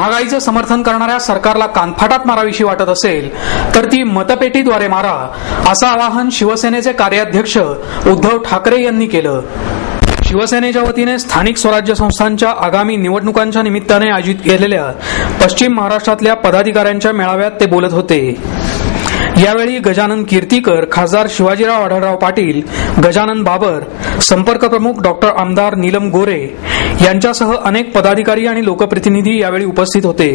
महागाईचं समर्थन करणाऱ्या सरकारला कानफाटात मारावीशी वाटत असेल तर ती मतपेटीद्वारे मारा, असं आवाहन शिवसेनेचे कार्याध्यक्ष उद्धव ठाकरे यांनी केलं. शिवसेनेच्या वतीने स्थानिक स्वराज्य संस्थांच्या आगामी निवडणुकांच्या निमित्ताने आयोजित केलेल्या पश्चिम महाराष्ट्रातल्या पदाधिकाऱ्यांच्या मेळाव्यात ते बोलत होते. यावेळी गजानन कीर्तीकर, खासदार शिवाजीराव आढळराव पाटील, गजानन बाबर, संपर्क प्रमुख डॉक्टर आमदार नीलम गोरे यांच्यासह अनेक पदाधिकारी आणि लोकप्रतिनिधी यावेळी उपस्थित होते.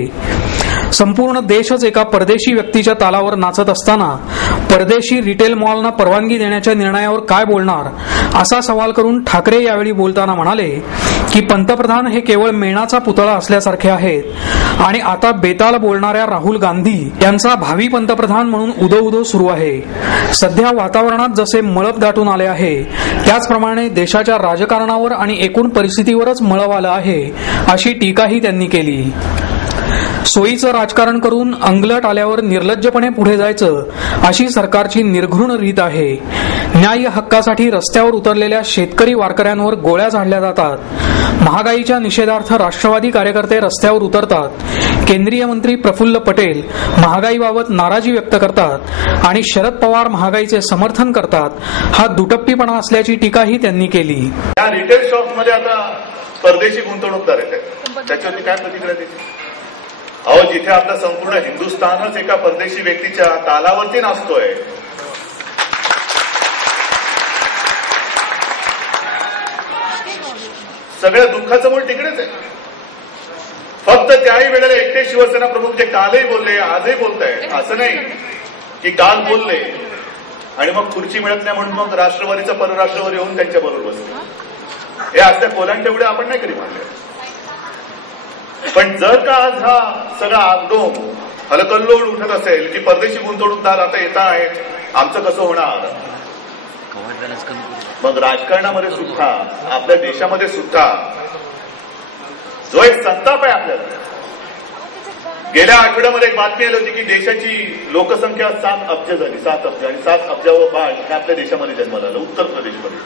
संपूर्ण देशच एका परदेशी व्यक्तीच्या तालावर नाचत असताना परदेशी रिटेल मॉलना परवानगी देण्याच्या निर्णयावर काय बोलणार, असा सवाल करून ठाकरे यावेळी बोलताना म्हणाले की पंतप्रधान हे केवळ मेणाचा पुतळा असल्यासारखे आहेत आणि आता बेताल बोलणाऱ्या राहुल गांधी यांचा भावी पंतप्रधान म्हणून उदो सुरू आहे. सध्या वातावरणात जसे मळप दाटून आले आहे त्याचप्रमाणे देशाच्या राजकारणावर आणि एकूण परिस्थितीवरच मळप आलं आहे, अशी टीकाही त्यांनी केली. सोयीचं राजकारण करून अंगलट आल्यावर निर्लज्जपणे पुढे जायचं, अशी सरकारची निर्घृण रीत आहे. न्याय्य हक्कासाठी रस्त्यावर उतरलेल्या शेतकरी वारकऱ्यांवर गोळ्या झाडल्या जातात. महागाईच्या निषेधार्थ राष्ट्रवादी कार्यकर्ते रस्त्यावर उतरतात. केंद्रीय मंत्री प्रफुल्ल पटेल महागाईबाबत नाराजी व्यक्त करतात आणि शरद पवार महागाईचे समर्थन करतात. हा दुटप्पीपणा असल्याची टीकाही त्यांनी केली. या रिटेल शॉप्समध्ये आता परदेशी गुंतवणूकदार आहेत, त्याच्यावरती काय प्रतिक्रिया द्यायची? अहो, जिथे आपलं संपूर्ण हिंदुस्थानच एका परदेशी व्यक्तीच्या तालावरती नाचतोय, सगळ्या दुःखाचं मूळ तिकडेच आहे. फक्त त्याही वेळेला एकटे शिवसेना प्रमुख जे कालही बोलले आजही बोलतायत, असं नाही की काल बोलले आणि मग खुर्ची मिळत नाही म्हणून मग राष्ट्रवादीचा परराष्ट्रवर येऊन त्यांच्याबरोबर बसले. हे असल्या कोलांट तेवढे आपण नाही कधी मानले. पण जर का आज हा सगळा आगडोम हलकल्लोळ उठत असेल की परदेशी गुंतवणूकदार आता येत आहेत, आमचं कसं होणार, मग राजकारणामध्ये सुद्धा आपल्या देशामध्ये सुद्धा जो एक संताप आहे आपल्याला. गेल्या आठवड्यामध्ये एक बातमी आली होती की देशाची लोकसंख्या 7 अब्ज झाली, 7 अब्ज, आणि 7 अब्जावं बाळ हे आपल्या देशामध्ये जन्माला आलं, उत्तर प्रदेशमध्ये.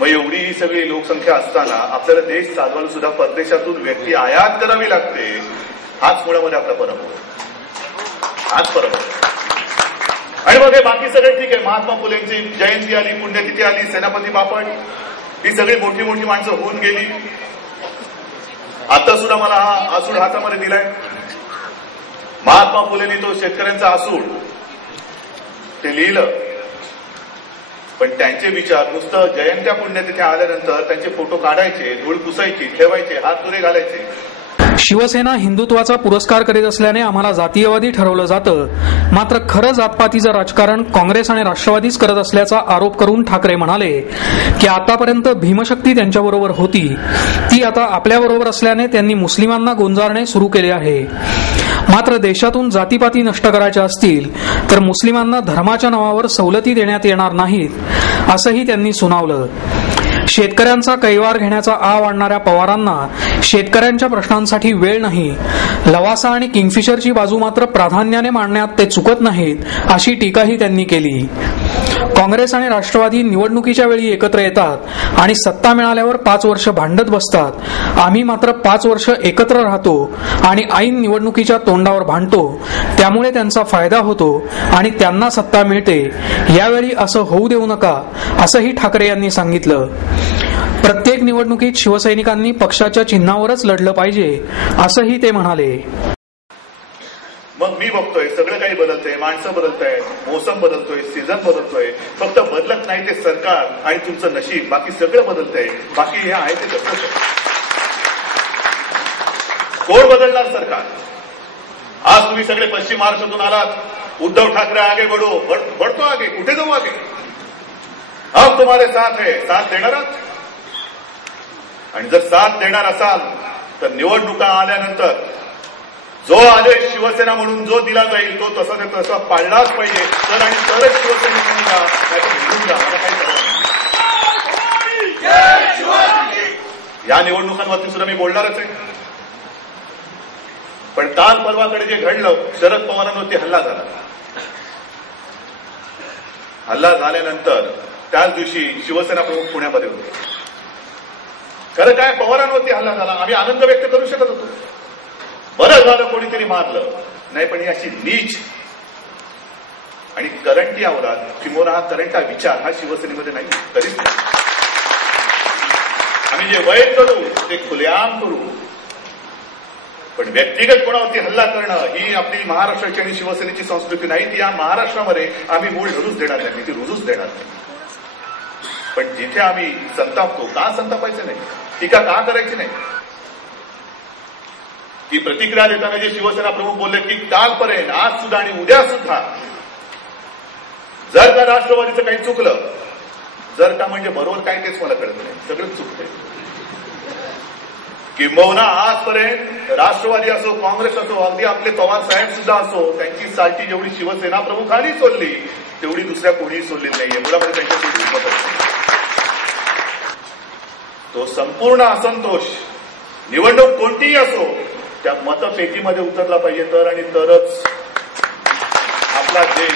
मग एवढी ही सगळी लोकसंख्या असताना आपल्याला देश चालवायला सुद्धा परदेशातून व्यक्ती आयात करावी लागते. हाच मुळामध्ये आपला फरक होतो, हाच फरक होतो. आणि मग हे बाकी सगळे ठीक आहे, महात्मा फुलेंची जयंती आली, पुण्यतिथी आली, सेनापती बापट, ही सगळी मोठी मोठी माणसं होऊन गेली. आता सुद्धा मला हा आसूड हातामध्ये दिलाय. महात्मा फुलेंनी तो शेतकऱ्यांचा आसूड ते लिहिलं, पण त्यांचे विचार नुसतं जयंत्या पुण्यतिथी आल्यानंतर त्यांचे फोटो काढायचे, धूळ पुसायची, ठेवायचे, हात दुरे घालायचे. शिवसेना हिंदुत्वाचा पुरस्कार करीत असल्याने आम्हाला जातीयवादी ठरवलं जातं, मात्र खरं जातपातीचं राजकारण काँग्रेस आणि राष्ट्रवादीच करत असल्याचा आरोप करून ठाकरे म्हणाले की आतापर्यंत भीमशक्ती त्यांच्याबरोबर होती, ती आता आपल्याबरोबर असल्याने त्यांनी मुस्लिमांना गोंजारणे सुरू केले आहे. मात्र देशातून जातीपाती नष्ट करायच्या असतील तर मुस्लिमांना धर्माच्या नावावर सवलती देण्यात येणार नाहीत, असंही त्यांनी सुनावलं. शेतकऱ्यांचा कैवार घेण्याचा आव आणणाऱ्या पवारांना शेतकऱ्यांच्या प्रश्नांसाठी वेळ नाही. लवासा आणि किंगफिशरची बाजू मात्र प्राधान्याने मांडण्यात ते चुकत नाहीत, अशी टीकाही त्यांनी केली. काँग्रेस आणि राष्ट्रवादी निवडणुकीच्या वेळी एकत्र येतात आणि सत्ता मिळाल्यावर 5 वर्ष भांडत बसतात. आम्ही मात्र 5 वर्ष एकत्र राहतो आणि ऐन निवडणुकीच्या तोंडावर भांडतो, त्यामुळे त्यांचा फायदा होतो आणि त्यांना सत्ता मिळते. यावेळी असं होऊ देऊ नका, असंही ठाकरे यांनी सांगितलं. प्रत्येक निवडणुकीत शिवसैनिकांनी पक्षाच्या चिन्हावरच लढलं पाहिजे, असंही ते म्हणाले. मग मी बघतोय सगळं काही बदलतंय, माणसं बदलताय, मोसम बदलतोय, सीझन बदलतोय. फक्त बदलत नाही ते सरकार आणि तुमचं नशीब, बाकी सगळं बदलतंय. बाकी हे आहे ते तसंच आहे. कोण बदलणार सरकार? आज तुम्ही सगळे पश्चिम महाराष्ट्रातून आलात, उद्धव ठाकरे आगे बढो, बढ़तो आगे, कुठे जाऊ आगे? हम तुम्हारे साथ है, साथ देणार आहात? आणि जर साथ देणार असाल तर निवडणुका आल्यानंतर जो आदेश शिवसेना म्हणून जो दिला जाईल तो तसा ते तसा पाळलाच पाहिजे. तर आणि तरच शिवसैनिकांनी या निवडणुकांवरती सुद्धा मी बोलणारच आहे. पण काल परवाकडे जे घडलं, शरद पवारांवरती हल्ला झाला. हल्ला झाल्यानंतर त्याच दिवशी शिवसेना प्रमुख पुण्यामध्ये होते. खरं काय, पवारांवरती हल्ला झाला, आम्ही आनंद व्यक्त करू शकत होतो. बरं झालं कोणीतरी मारलं नाही, पण ही अशी नीच आणि करंटी आवरात किंवा हा करंटा विचार हा शिवसेनेमध्ये नाही, कधीच नाही. आम्ही जे वैध करू ते खुलेआम करू, पण व्यक्तिगत कोणावरती हल्ला करणं ही आपली महाराष्ट्राची आणि शिवसेनेची संस्कृती नाही. ती या महाराष्ट्रामध्ये आम्ही मूळ धरूच देणार नाही, ती रुजूच देणार नाही. पण जिथे आम्ही संतापतो, का संतापायचं नाही, टीका का करायची नाही. ती प्रतिक्रिया देताना जे शिवसेना प्रमुख बोलले की कालपर्यंत आज सुद्धा आणि उद्या सुद्धा जर का राष्ट्रवादीचं काही चुकलं, जर का म्हणजे बरोबर काय तेच मला कळत नाही, सगळंच चुकतंय. किंबहुना आजपर्यंत राष्ट्रवादी असो, काँग्रेस असो, अगदी आपले पवार साहेब सुद्धा असो, त्यांची सालटी जेवढी शिवसेना प्रमुखांनी सोडली तेवढी दुसऱ्या कोणीही सोडलेली नाहीये. मुळामध्ये त्यांच्याशी हिंमत असते. तो संपूर्ण असंतोष निवडणूक कोणतीही असो त्या मतपेटीमध्ये उतरला पाहिजे, तर आणि तरच आपला देश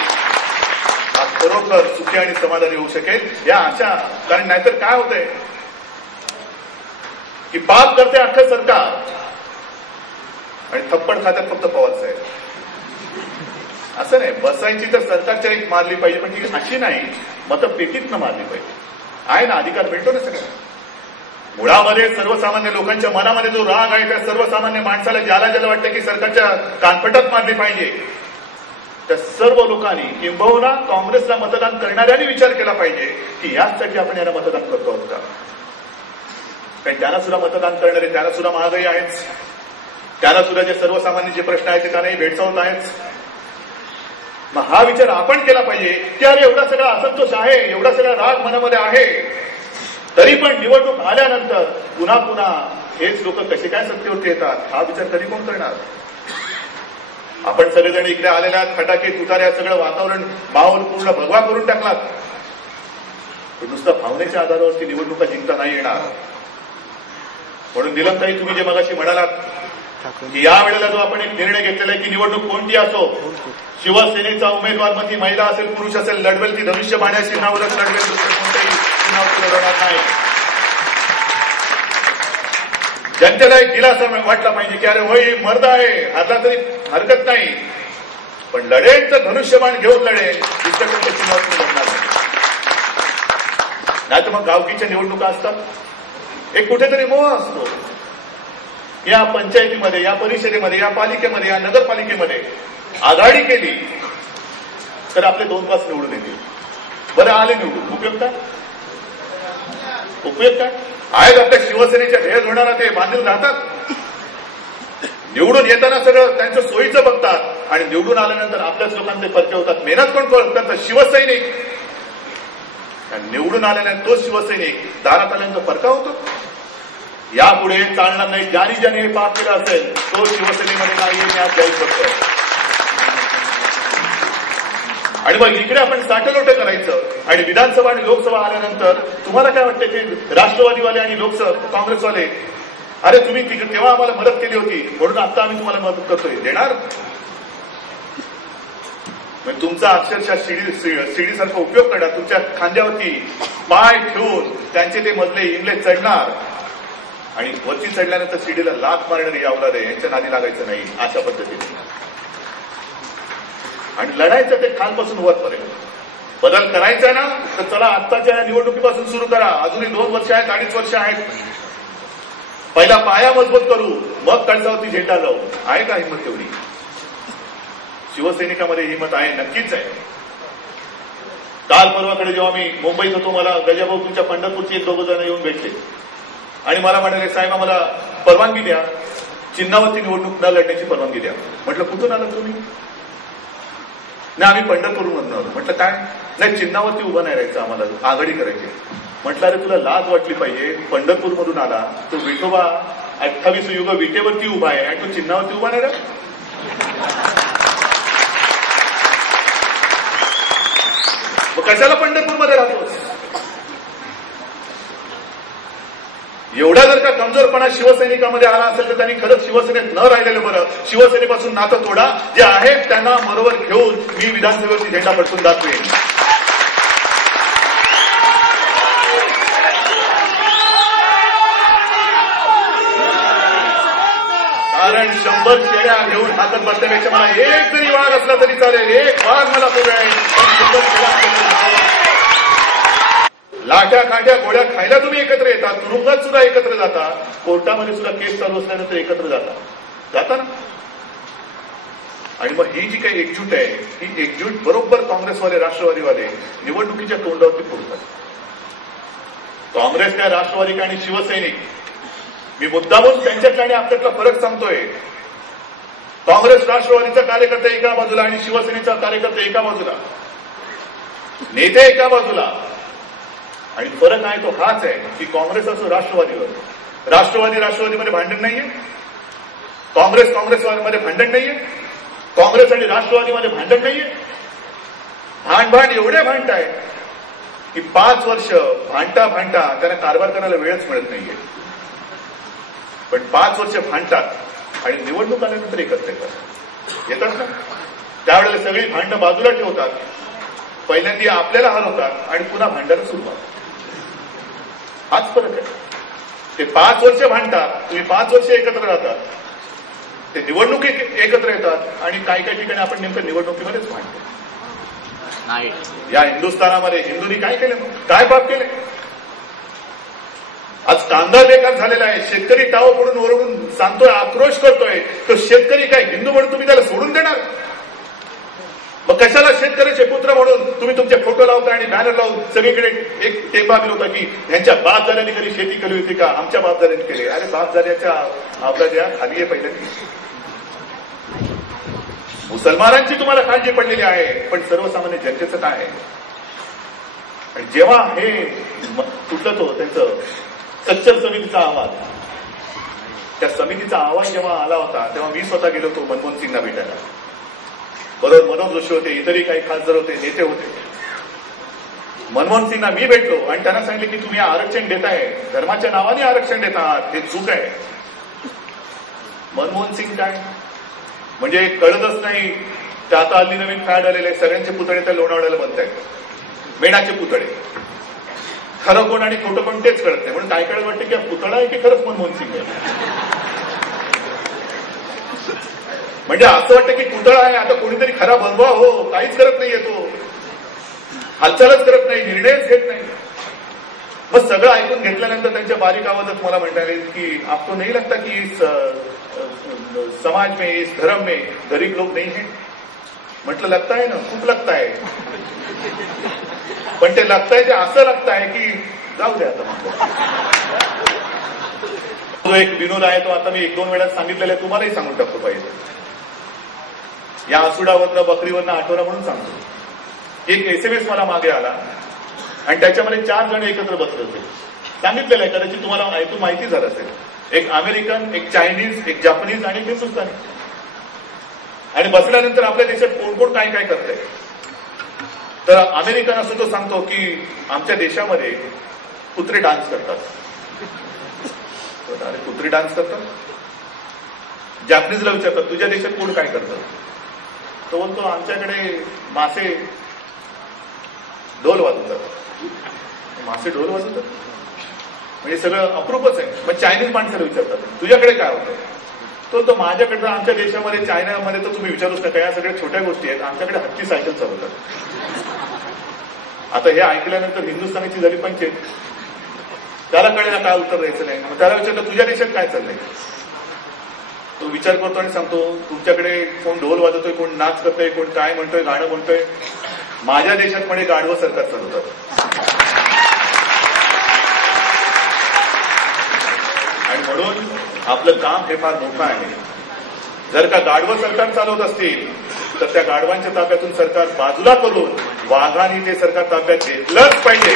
हा खरोखर सुखी आणि समाधानी होऊ शकेल. या आशा, कारण नाहीतर काय होतंय की पाप करते अख्खं सरकार आणि थप्पड खात्यात फक्त पवार साहेब. असं नाही, बसायची तर सरकारच्या एक मारली पाहिजे, पण ती अशी नाही मतपेटीतनं मारली पाहिजे. आहे ना, अधिकार मिळतो ना सगळ्यांना. मुळामध्ये सर्वसामान्य लोकांच्या मनामध्ये जो राग आहे त्या सर्वसामान्य माणसाला ज्याला ज्याला वाटतं की सरकारच्या कानफटात मारली पाहिजे, त्या सर्व लोकांनी किंबहुना काँग्रेसला मतदान करणाऱ्यांनी विचार केला पाहिजे की याचसाठी आपण यांना मतदान करतो आहोत का. कारण त्यांना सुद्धा मतदान करणारे, त्यांना सुद्धा महागाई आहेच, त्यांना सुद्धा जे सर्वसामान्य जे प्रश्न आहेत ते त्यांनाही भेडसावत आहेच. मग हा विचार आपण केला पाहिजे की अरे एवढा सगळा असंतोष आहे, एवढा सगळा राग मनामध्ये आहे, तरी पण निवडणूक आल्यानंतर पुन्हा पुन्हा हेच लोक कसे काय सत्तेवरती येतात, हा विचार कधी कोण करणार. आपण सगळेजण इकडे आलेल्या फटाके तुताऱ्या सगळं वातावरण माहोल पूर्ण भगवा करून टाकलात. पण नुसतं भावनेच्या आधारावरती निवडणुका जिंकता नाही येणार. म्हणून निलमताई, तुम्ही जे मगाशी म्हणालात की या वेळेला जो आपण एक निर्णय घेतलेला आहे की निवडणूक कोणती असो, शिवसेनेचा उमेदवार मग ती महिला असेल पुरुष असेल लढवेल, ती धनुष्यबाण्या चिन्हावरच लढवेल, दुसरं कोणत्याही चिन्हावर लढवणार नाही. जनतेला एक दिलासा वाटला पाहिजे की अरे होय मर्द आहे, हरला तरी हरकत नाही, पण लढेल तर धनुष्यबाण घेऊन लढेल, दुसऱ्या कोणत्या चिन्हावर लढणार नाही. तर मग गावकीच्या निवडणुका असतात, एक कुठेतरी मोह असतो. या पंचायतीमध्ये, या परिषदेमध्ये, या पालिकेमध्ये, या नगरपालिकेमध्ये आघाडी केली तर आपले 2 पास निवडून येतील. बरं आले निवडून, उपयोग काय? उपयोग काय? आहेत आपल्या शिवसेनेच्या ध्येय होणारा ते बांधून राहतात. निवडून येताना सगळं त्यांचं सोयीचं बघतात आणि निवडून आल्यानंतर आपल्याच लोकांचे परके होतात. मेहनत कोण करतात? शिवसैनिक. निवडून आल्यानंतर तो शिवसैनिक दारात आल्यानंतर परका होतो. यापुढे चालणार नाही. ज्याने हे पाप केलं असेल तो शिवसेनेमध्ये नाही, मी आज जाहीर करतोय. आणि मग इकडे आपण साठलोट करायचं आणि विधानसभा आणि लोकसभा आल्यानंतर तुम्हाला काय वाटतं की राष्ट्रवादीवाले आणि काँग्रेसवाले अरे तुम्ही तेव्हा आम्हाला मदत केली होती म्हणून आता आम्ही तुम्हाला मदत करतोय, देणार? तुमचा अक्षरशः शिडीसारखा उपयोग करणार, तुमच्या खांद्यावरती पाय ठेवून त्यांचे ते मधले इमले चढणार आणि वरती चढल्यानंतर शिडीला लाथ मारणारी अवलादे यांच्या नादी लागायचं नाही, अशा पद्धतीने. आणि लढायचं ते खालपासून वरपर्यंत. बदल करायचा ना तर चला आत्ताच्या निवडणुकीपासून सुरू करा. अजूनही 2 वर्ष आहेत, 2.5 वर्ष आहेत. पहिला पाया मजबूत करू, मग कळसावरती झेंडा लावू. आहे का हिंमत तेवढी? शिवसैनिकामध्ये हिंमत आहे, नक्कीच आहे. काल परवाकडे जेव्हा मी मुंबईत होतो, मला गजाभाऊ तुमच्या पंढरपूरचे 1-2 जण येऊन भेटले आणि मला म्हणाले साहेब आम्हाला परवानगी द्या, चिन्हावरती निवडणूक न लढण्याची परवानगी द्या. म्हटलं कुठून आला तुम्ही? नाही आम्ही पंढरपूरमधून आलो. म्हटलं काय? नाही चिन्हावरती उभं नाही राहायचं, आम्हाला आघाडी करायची. म्हटलं अरे तुला लाज वाटली पाहिजे, पंढरपूरमधून आला तो विठोबा 28 युग विटेवरती उभा आहे आणि तो चिन्हावरती उभा नाही राहत. मग कशाला पंढरपूरमध्ये राहतोस? एवढा जर का कमजोरपणा शिवसैनिकामध्ये आला असेल तर त्यांनी खरंच शिवसेनेत न राहिलेलं बरं. शिवसेनेपासून नातं तोडा. जे आहेत त्यांना बरोबर घेऊन मी विधानसभेवरती झेंडा पटकून दाखवेन. कारण 100 शेळ्या घेऊन हातात बसण्यापेक्षा मला एक जरी वाघ असला तरी चालेल, एक वाघ मला पुढे आहे. लाट्या काट्या गोळ्या खायला तुम्ही एकत्र येता, तुरुंगात सुद्धा एकत्र जाता, कोर्टामध्ये सुद्धा केस चालू असल्यानंतर एकत्र जाता ना. आणि मग ही जी काही एकजूट आहे, ही एकजूट बरोबर काँग्रेसवाले राष्ट्रवादीवाले निवडणुकीच्या तोंडावरती फोडतात. काँग्रेस काय, राष्ट्रवादी काय आणि शिवसैनिक, मी मुद्दामून त्यांच्यातला आणि आपल्यातला फरक सांगतोय. काँग्रेस राष्ट्रवादीचा कार्यकर्ता एका बाजूला आणि शिवसेनेचा कार्यकर्ता एका बाजूला, नेते एका बाजूला. आणि फरक आहे तो हाच आहे की काँग्रेस असो राष्ट्रवादीवर, राष्ट्रवादीमध्ये भांडण नाहीये, काँग्रेसमध्ये भांडण नाहीये, काँग्रेस आणि राष्ट्रवादीमध्ये भांडण नाहीये. भांड एवढे भांडताय की 5 वर्ष भांडता त्यांना कारभार करायला वेळच मिळत नाहीये. पण 5 वर्ष भांडतात आणि निवडणूक आल्यानंतर एकत्र येतात ना, त्यावेळेला सगळी भांडणं बाजूला ठेवतात, पहिल्यांदा आपल्याला हरवतात आणि पुन्हा भांडायला सुरुवात. हाच फरक आहे. ते 5 वर्ष भांडतात, तुम्ही 5 वर्ष एकत्र राहतात, ते निवडणुकीत एकत्र येतात आणि काही ठिकाणी आपण नेमकं निवडणुकीमध्येच भांडतो. या हिंदुस्थानामध्ये हिंदूंनी काय केलं, काय पाप केले? आज कांदा बेकार झालेला आहे, शेतकरी टाव पडून ओरडून सांगतोय, आक्रोश करतोय, तो शेतकरी काय हिंदू म्हणून तुम्ही त्याला सोडून देणार? मग कशाला शेतकऱ्याचे पुत्र म्हणून तुम्ही तुमचे फोटो लावता आणि बॅनर लावून सगळीकडे एक टेपा मिळवता की ह्यांच्या बापदाऱ्यांनी कधी शेती केली होती का, आमच्या बापदाऱ्यांनी केली. अरे बापदाऱ्याच्या आपल्या खाली आहे पहिल्यांदा. मुसलमानांची तुम्हाला काळजी पडलेली आहे, पण सर्वसामान्य जनतेचं काय आहे? आणि जेव्हा हे तुटलं तो त्यांचं सच्चर समितीचा आवाज, त्या समितीचा आवाज जेव्हा आला होता तेव्हा मी स्वतः गेलो होतो मनमोहन सिंगना भेटायला. बरोबर मनोज जोशी होते, इतरही काही खासदार होते, नेते होते. मनमोहन सिंगना मी भेटलो आणि त्यांना सांगितले की तुम्ही आरक्षण देताय, धर्माच्या नावाने आरक्षण देत आहात, हे चूक आहे. मनमोहन सिंग काय म्हणजे कळतच नाही. त्या आता हल्ली नवीन फॅड आलेले सगळ्यांचे पुतळे त्या लोणावळ्याला बनतायत, मेणाचे पुतळे. खरं कोण आणि खोटं कोण तेच कळत नाही. म्हणून काय कळत वाटतं की पुतळा आहे की खरंच मनमोहन सिंग आहे. म्हणजे असं वाटतं की पुतळा आहे, आता कोणीतरी खरा बनवा. हो, काहीच करत नाहीये तो, हालचालच करत नाही, निर्णयच घेत नाही. मग सगळं ऐकून घेतल्यानंतर त्यांच्या बारीक आवाजात मला म्हणता येईल की आपको नहीं लगता की समाज में, इस धर्म में गरीब लोग नहीं है? म्हटलं लगता है ना, खूप लगता है, पण ते लगताय ते असं लगताय की जाऊ द्या आता. जो एक विनोद आहे तो आता मी 1-2 वेळा सांगितलेला आहे, तुम्हालाही सांगून टाकतो पाहिजे. या आसुडावरनं बकरीवरनं आठवडा म्हणून सांगतो. एक SMS मला मागे आला आणि त्याच्यामध्ये 4 जण एकत्र बसले होते. सांगितलेलं आहे, कदाचित तुम्हाला ऐकून माहिती झालं असेल. एक अमेरिकन, एक चायनीज, एक जापनीज आणि एक हिंदुस्थानी. आणि बसल्यानंतर आपल्या देशात कोण कोण काय काय करतंय. तर अमेरिकन असं तो सांगतो की आमच्या देशामध्ये कुत्रे डान्स करतात. अरे कुत्रे डान्स करतात? जापनीजला विचारतात तुझ्या देशात कोण काय करतं? तो बोलतो आमच्याकडे मासे ढोल वाजवतात. मासे ढोल वाजवतात म्हणजे सगळं अप्रूपच आहे. मग चायनीज माणसाला विचारतात तुझ्याकडे काय होतं? तो माझ्याकडे, आमच्या देशामध्ये चायनामध्ये तर तुम्ही विचारूच नका, या सगळ्या छोट्या गोष्टी आहेत. आमच्याकडे हत्ती सायकल चालवतात. आता हे ऐकल्यानंतर हिंदुस्थानाची झाली पंचायत. त्याला कळेना काय उत्तर द्यायचं नाही. मग त्याला विचारलं तुझ्या देशात काय चाललंय? तो विचार करतो आणि सांगतो तुमच्याकडे कोण ढोल वाजवतोय, कोण नाच करतोय, कोण काय म्हणतोय, गाणं म्हणतोय. माझ्या देशात म्हणे गाढवं सरकार चालवतात. आणि म्हणून आपलं काम हे फार मोठं आहे. जर का गाढवं सरकार चालवत असतील तर त्या गाढवांच्या ताब्यातून सरकार बाजूला करून वाघाने ते सरकार ताब्यात घेतलंच पाहिजे.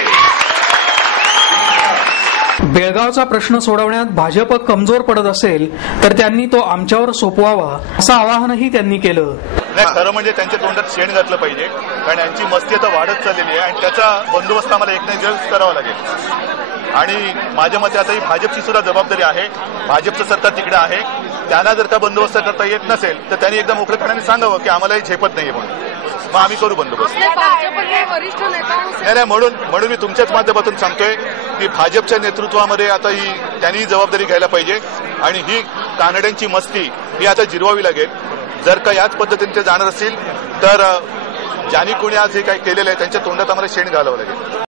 बेळगावचा प्रश्न सोडवण्यात भाजप कमजोर पडत असेल तर त्यांनी तो आमच्यावर सोपवावा असं आवाहनही त्यांनी केलं. नाही, खरं म्हणजे त्यांच्या तोंडात शेण घातलं पाहिजे, कारण यांची मस्ती आता वाढत चाललेली आहे आणि त्याचा बंदोबस्त आम्हाला एक नाही दिवस करावा लागेल. आणि माझ्या मते आता ही भाजपची सुद्धा जबाबदारी आहे. भाजपचं सरकार तिकडे आहे, त्यांना जर का बंदोबस्त करता येत नसेल तर त्यांनी एकदम मोकळेपणाने सांगावं की आम्हालाही झेपत नाहीये म्हणून, मग आम्ही करू बंदोबस्त. नाही, म्हणून मी तुमच्याच माध्यमातून सांगतोय ती भाजपच्या नेतृत्वामध्ये आता त्यांनी जबाबदारी घ्यायला पाहिजे आणि ही कानड्यांची मस्ती ही आता जिरवावी लागेल. जर का याच पद्धतीने ते जाणार असतील तर ज्यांनी कोणी आज हे काही केलेलं आहे त्यांच्या तोंडात आम्हाला शेण घालावं लागेल.